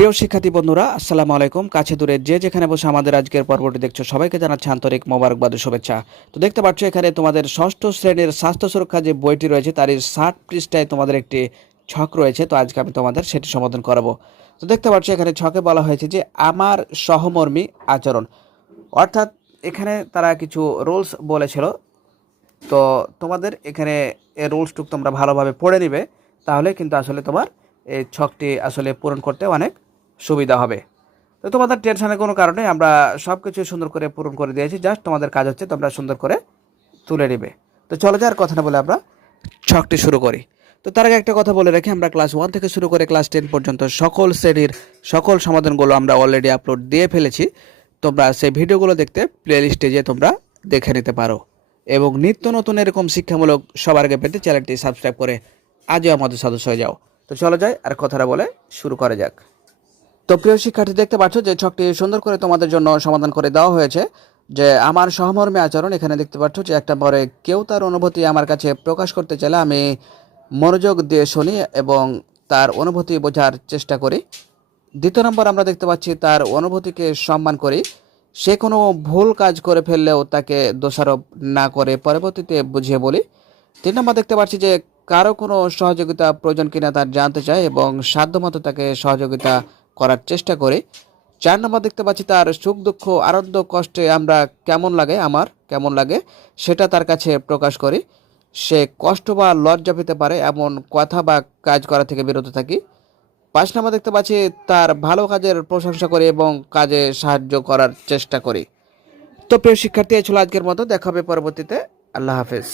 প্রিয় শিক্ষার্থী বন্ধুরা, আসসালামু আলাইকুম। কাছে দূরে যে যেখানে বসে আমাদের আজকের পর্বটি দেখছো সবাইকে জানাচ্ছি আন্তরিক মোবারকবাদ ও শুভেচ্ছা। তো দেখতে পাচ্ছ এখানে তোমাদের ষষ্ঠ শ্রেণীর স্বাস্থ্য সুরক্ষা যে বইটি রয়েছে তারই 60 পৃষ্ঠায় তোমাদের একটি ছক রয়েছে। তো আজকে আমি তোমাদের সেটি সমাধান করাবো। তো দেখতে পাচ্ছ এখানে ছকে বলা হয়েছে যে আমার সহমর্মী আচরণ, অর্থাৎ এখানে তারা কিছু রুলস বলেছিল। তো তোমাদের এখানে এই রুলসটুকু তোমরা ভালোভাবে পড়ে নিবে, তাহলে কিন্তু আসলে তোমার এই ছকটি আসলে পূরণ করতে অনেক সুবিধা হবে। তো তোমাদের টেনশনের কোনো কারণে আমরা সব কিছু সুন্দর করে পূরণ করে দিয়েছি, জাস্ট তোমাদের কাজ হচ্ছে তোমরা সুন্দর করে তুলে নেবে। তো চলো যাওয়ার কথা না বলে আমরা ছকটি শুরু করি। তো তার আগে একটা কথা বলে রাখি, আমরা ক্লাস 1 থেকে শুরু করে ক্লাস 10 পর্যন্ত সকল শ্রেণীর সকল সমাধানগুলো আমরা অলরেডি আপলোড দিয়ে ফেলেছি। তোমরা সেই ভিডিওগুলো দেখতে প্লেলিস্টে যেয়ে তোমরা দেখে নিতে পারো এবং নিত্য নতুন এরকম শিক্ষামূলক সবার আগে পেতে চ্যানেলটি সাবস্ক্রাইব করে আজও আমাদের সদস্য হয়ে যাও। তো চলো যাই আর কথাটা বলে শুরু করা যাক। তো প্রিয় শিক্ষার্থী, দেখতে পাচ্ছ যে ছকটি সুন্দর করে তোমাদের জন্য সমাধান করে দেওয়া হয়েছে। যে আমার সহমর্মী আচরণ, এখানে দেখতে পাচ্ছ যে একটা পরে কেউ তার অনুভূতি আমার কাছে প্রকাশ করতে চাইলে আমি মনোযোগ দিয়ে শুনি এবং তার অনুভূতি বোঝার চেষ্টা করি। দ্বিতীয় নম্বর আমরা দেখতে পাচ্ছি তার অনুভূতিকে সম্মান করি। সে কোনো ভুল কাজ করে ফেললেও তাকে দোষারোপ না করে পরবর্তীতে বুঝিয়ে বলি। 3 নম্বর দেখতে পাচ্ছি যে কারো কোনো সহযোগিতা প্রয়োজন কিনা তার জানতে চাই এবং সাধ্যমতো তাকে সহযোগিতা করার চেষ্টা করি। 4 নম্বর দেখতে পাচ্ছি তার সুখ দুঃখ আনন্দ কষ্টে আমার কেমন লাগে সেটা তার কাছে প্রকাশ করি। সে কষ্ট বা লজ্জা পেতে পারে এমন কথা বা কাজ করা থেকে বিরত থাকি। 5 নম্বর দেখতে পাচ্ছি তার ভালো কাজের প্রশংসা করি এবং কাজে সাহায্য করার চেষ্টা করি। তো প্রিয় শিক্ষার্থী, এই ছিল আজকের মতো, দেখা হবে পরবর্তীতে। আল্লাহ হাফেজ।